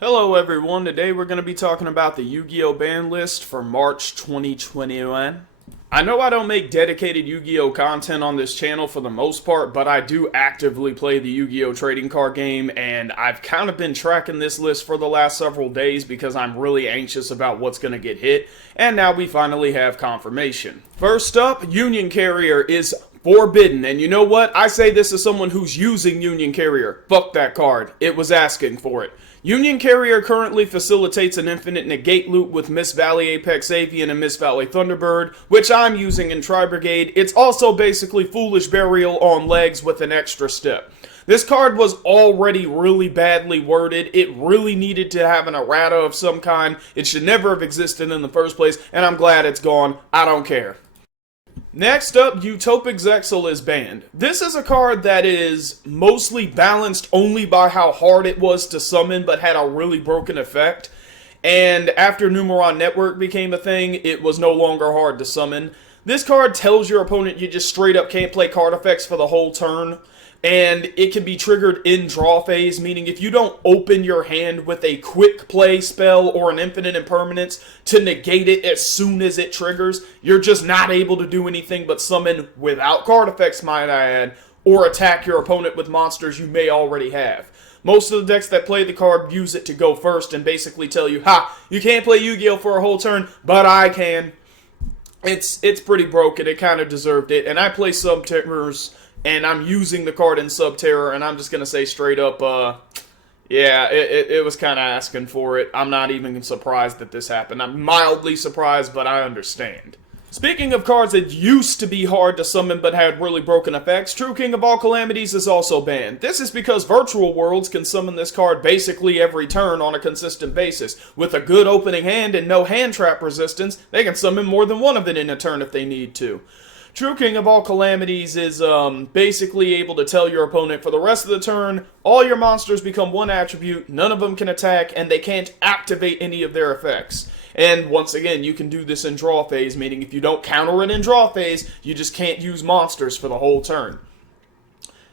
Hello everyone, today we're going to be talking about the Yu-Gi-Oh! Ban list for March 2021. I know I don't make dedicated Yu-Gi-Oh! Content on this channel for the most part, but I do actively play the Yu-Gi-Oh! Trading card game, and I've kind of been tracking this list for the last several days because I'm really anxious about what's going to get hit, and now we finally have confirmation. First up, Union Carrier is forbidden, and you know what? I say this as someone who's using Union Carrier. Fuck that card. It was asking for it. Union Carrier currently facilitates an infinite negate loop with Miss Valley Apex Avian and Miss Valley Thunderbird, which I'm using in Tri-Brigade. It's also basically Foolish Burial on legs with an extra step. This card was already really badly worded. It really needed to have an errata of some kind. It should never have existed in the first place, and I'm glad it's gone. I don't care. Next up, Utopic Zexel is banned. This is a card that is mostly balanced only by how hard it was to summon, but had a really broken effect. And after Numeron Network became a thing, it was no longer hard to summon. This card tells your opponent you just straight up can't play card effects for the whole turn. And it can be triggered in draw phase, meaning if you don't open your hand with a quick play spell or an infinite impermanence to negate it as soon as it triggers, you're just not able to do anything but summon without card effects, might I add, or attack your opponent with monsters you may already have. Most of the decks that play the card use it to go first and basically tell you, ha, you can't play Yu-Gi-Oh! For a whole turn, but I can. It's pretty broken. It kind of deserved it. And I play Subterrors, and I'm using the card in Subterror, and I'm just going to say straight up, yeah, it was kind of asking for it. I'm not even surprised that this happened. I'm mildly surprised, but I understand. Speaking of cards that used to be hard to summon but had really broken effects, True King of all Calamities is also banned. This is because Virtual Worlds can summon this card basically every turn on a consistent basis. With a good opening hand and no hand trap resistance, they can summon more than one of it in a turn if they need to. True King of all Calamities is basically able to tell your opponent for the rest of the turn, all your monsters become one attribute, none of them can attack, and they can't activate any of their effects. And once again, you can do this in draw phase, meaning if you don't counter it in draw phase, you just can't use monsters for the whole turn.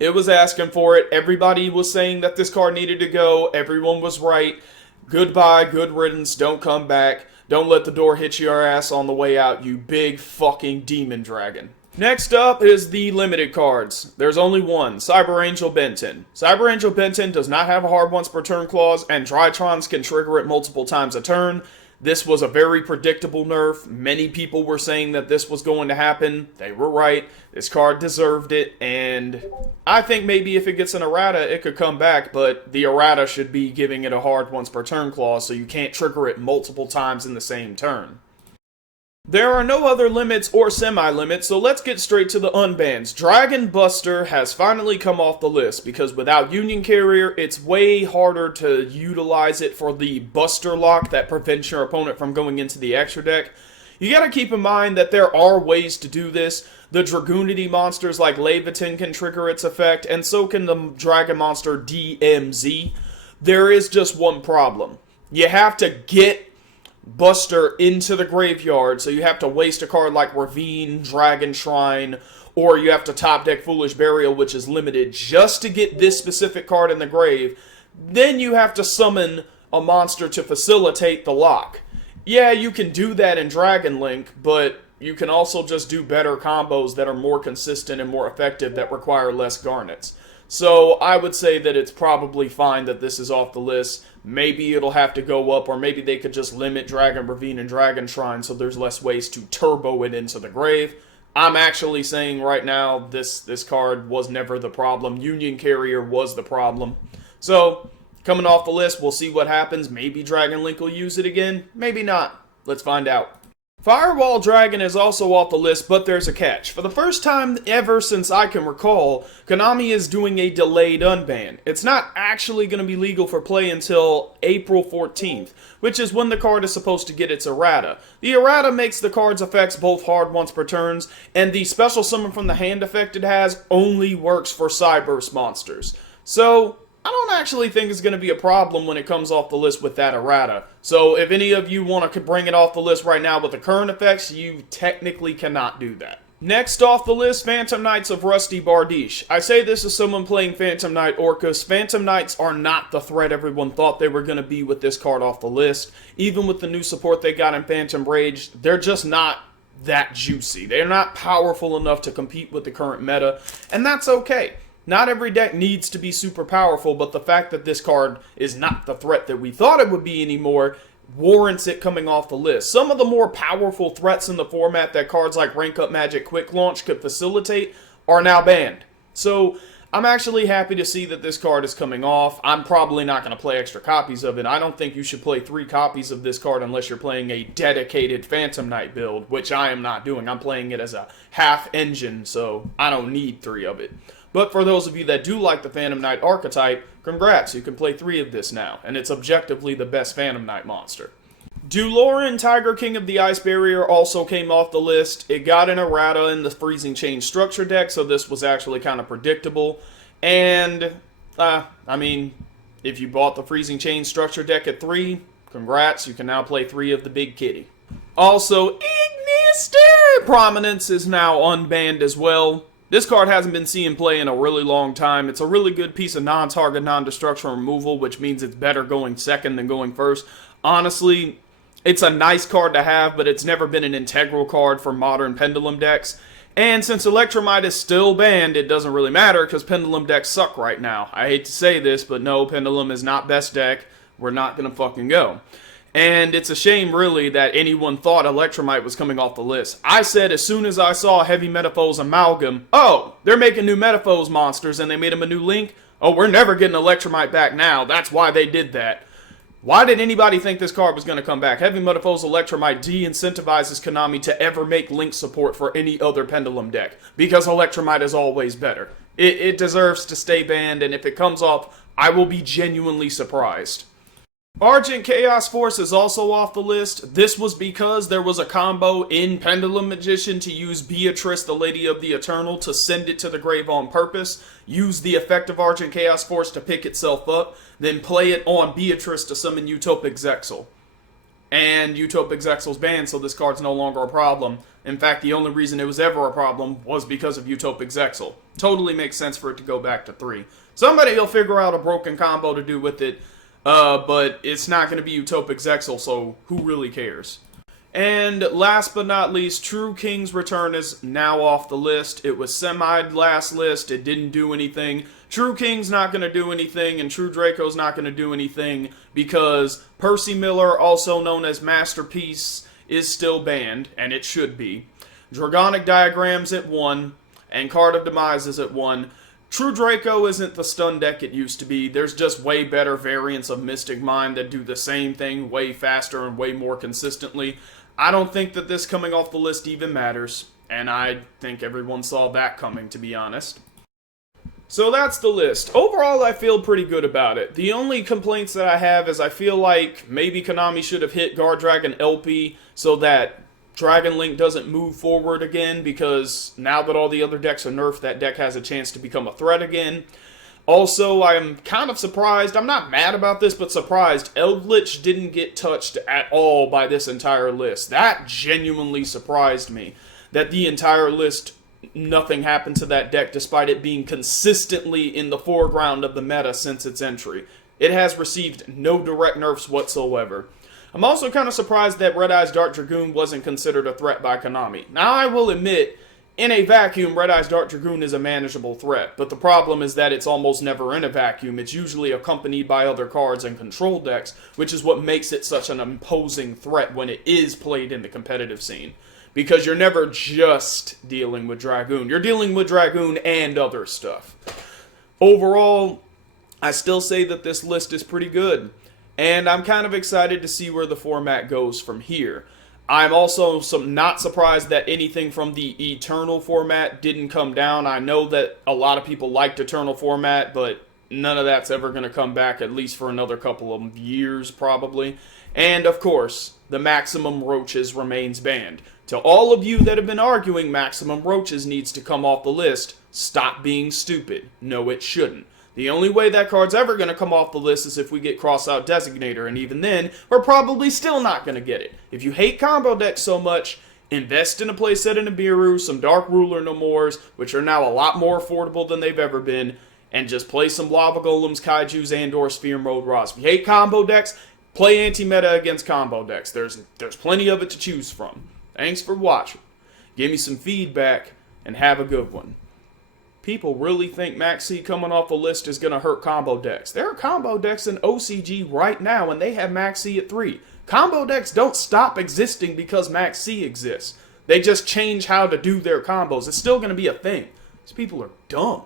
It was asking for it. Everybody was saying that this card needed to go. Everyone was right. Goodbye, good riddance, don't come back. Don't let the door hit your ass on the way out, you big fucking demon dragon. Next up is the limited cards. There's only one, Cyber Angel Benten. Cyber Angel Benten does not have a hard once per turn clause, and Drytrons can trigger it multiple times a turn. This was a very predictable nerf. Many people were saying that this was going to happen. They were right. This card deserved it, and I think maybe if it gets an errata, it could come back, but the errata should be giving it a hard once per turn clause, so you can't trigger it multiple times in the same turn. There are no other limits or semi-limits, so let's get straight to the unbans. Dragon Buster has finally come off the list, because without Union Carrier, it's way harder to utilize it for the Buster lock that prevents your opponent from going into the extra deck. You gotta keep in mind that there are ways to do this. The Dragoonity monsters like Leviathan can trigger its effect, and so can the Dragon monster DMZ. There is just one problem. You have to get Buster into the graveyard, so you have to waste a card like Ravine, Dragon Shrine, or you have to top deck Foolish Burial, which is limited, just to get this specific card in the grave. Then you have to summon a monster to facilitate the lock. Yeah, you can do that in Dragon Link, but you can also just do better combos that are more consistent and more effective that require less garnets. So I would say that it's probably fine that this is off the list. Maybe it'll have to go up, or maybe they could just limit Dragon Ravine and Dragon Shrine so there's less ways to turbo it into the grave. I'm actually saying right now this card was never the problem. Union Carrier was the problem. So, coming off the list, we'll see what happens. Maybe Dragon Link will use it again. Maybe not. Let's find out. Firewall Dragon is also off the list, but there's a catch. For the first time ever since I can recall, Konami is doing a delayed unban. It's not actually going to be legal for play until April 14th, which is when the card is supposed to get its errata. The errata makes the card's effects both hard once per turns, and the special summon from the hand effect it has only works for Cyberse monsters. So I don't actually think it's going to be a problem when it comes off the list with that errata. So if any of you want to bring it off the list right now with the current effects, you technically cannot do that. Next off the list, Phantom Knights of Rusty Bardiche. I say this as someone playing Phantom Knight Orcus. Phantom Knights are not the threat everyone thought they were going to be with this card off the list. Even with the new support they got in Phantom Rage, they're just not that juicy. They're not powerful enough to compete with the current meta, and that's okay. Not every deck needs to be super powerful, but the fact that this card is not the threat that we thought it would be anymore warrants it coming off the list. Some of the more powerful threats in the format that cards like Rank Up Magic Quick Launch could facilitate are now banned. So I'm actually happy to see that this card is coming off. I'm probably not going to play extra copies of it. I don't think you should play 3 copies of this card unless you're playing a dedicated Phantom Knight build, which I am not doing. I'm playing it as a half engine, so I don't need 3 of it. But for those of you that do like the Phantom Knight archetype, congrats, you can play 3 of this now, and it's objectively the best Phantom Knight monster. Duloran, Tiger King of the Ice Barrier, also came off the list. It got an errata in the Freezing Chain structure deck, so this was actually kind of predictable. And, I mean, if you bought the Freezing Chain structure deck at 3, congrats, you can now play 3 of the big kitty. Also, Ignister Prominence is now unbanned as well. This card hasn't been seen play in a really long time. It's a really good piece of non-target, non-destruction removal, which means it's better going second than going first. Honestly, it's a nice card to have, but it's never been an integral card for modern Pendulum decks. And since Electromite is still banned, it doesn't really matter because Pendulum decks suck right now. I hate to say this, but no, Pendulum is not best deck. We're not going to fucking go. And it's a shame, really, that anyone thought Electromite was coming off the list. I said as soon as I saw Heavy Metaphors Amalgam, oh, they're making new Metaphors monsters and they made them a new link? Oh, we're never getting Electromite back now. That's why they did that. Why did anybody think this card was going to come back? Heavy Metaphors Electromite de-incentivizes Konami to ever make link support for any other Pendulum deck, because Electromite is always better. It deserves to stay banned, and if it comes off, I will be genuinely surprised. Argent Chaos Force is also off the list. This was because there was a combo in Pendulum Magician to use Beatrice, the Lady of the Eternal, to send it to the grave on purpose, use the effect of Argent Chaos Force to pick itself up, then play it on Beatrice to summon Utopic Zexel. And Utopic Zexel's banned, so this card's no longer a problem. In fact, the only reason it was ever a problem was because of Utopic Zexel. Totally makes sense for it to go back to 3. Somebody will figure out a broken combo to do with it, but it's not going to be Utopic Zexel, so who really cares? And last but not least, True King's return is now off the list. It was semi-last list. It didn't do anything. True King's not going to do anything, and True Draco's not going to do anything because Percy Miller, also known as Masterpiece, is still banned, and it should be. Dragonic Diagrams at 1, and Card of Demise is at 1. True Draco isn't the stun deck it used to be. There's just way better variants of Mystic Mind that do the same thing way faster and way more consistently. I don't think that this coming off the list even matters, and I think everyone saw that coming, to be honest. So that's the list. Overall, I feel pretty good about it. The only complaints that I have is I feel like maybe Konami should have hit Guard Dragon LP so that Dragon Link doesn't move forward again, because now that all the other decks are nerfed, that deck has a chance to become a threat again. Also, I'm kind of surprised, I'm not mad about this, but surprised, Eldritch didn't get touched at all by this entire list. That genuinely surprised me, that the entire list, nothing happened to that deck despite it being consistently in the foreground of the meta since its entry. It has received no direct nerfs whatsoever. I'm also kind of surprised that Red Eyes Dark Dragoon wasn't considered a threat by Konami. Now, I will admit, in a vacuum, Red Eyes Dark Dragoon is a manageable threat, but the problem is that it's almost never in a vacuum. It's usually accompanied by other cards and control decks, which is what makes it such an imposing threat when it is played in the competitive scene. Because you're never just dealing with Dragoon. You're dealing with Dragoon and other stuff. Overall, I still say that this list is pretty good. And I'm kind of excited to see where the format goes from here. I'm also not surprised that anything from the Eternal format didn't come down. I know that a lot of people liked Eternal format, but none of that's ever going to come back, at least for another couple of years, probably. And, of course, the Maximum Roaches remains banned. To all of you that have been arguing Maximum Roaches needs to come off the list, stop being stupid. No, it shouldn't. The only way that card's ever going to come off the list is if we get Cross-Out Designator, and even then, we're probably still not going to get it. If you hate combo decks so much, Invest in a playset and a Biru, some Dark Ruler No Mores, which are now a lot more affordable than they've ever been, and just play some Lava Golems, Kaijus, and/or Sphere Mode Ross. If you hate combo decks, play anti-meta against combo decks. There's plenty of it to choose from. Thanks for watching. Give me some feedback, and have a good one. People really think Max C coming off a list is going to hurt combo decks. There are combo decks in OCG right now, and they have Max C at 3. Combo decks don't stop existing because Max C exists. They just change how to do their combos. It's still going to be a thing. These people are dumb.